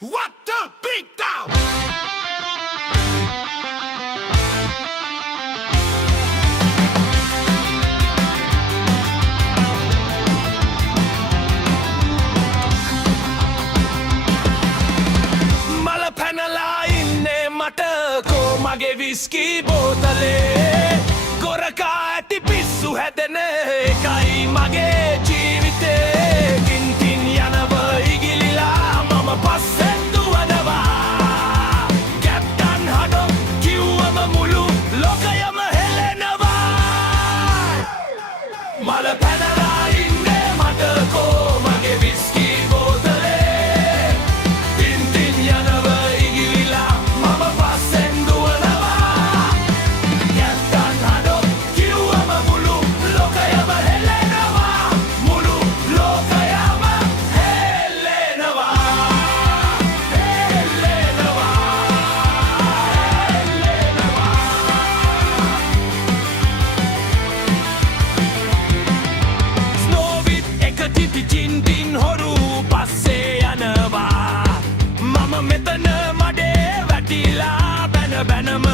What the beat down? මල පැනලා ඉන්නේ මට කොමගේ විස්කි බෝතලේ ගොරකා ඇති පිස්සු හැදෙන එකයි මගේ ජීවිතේ කින්කින් යනව ඉගිලිලා මම පස්සෙන් දුවනවා කැප්ටන් හඩෝ කිව්වම මුළු ලෝකයම හෙලෙනවා මල පැනලා ඉන්නේ මට කොමගේ විස්කි බෝතලේ චින්ටින් හොරු පස්සේ යනවා මම මෙතන මඩේ වැටිලා බැන බැනම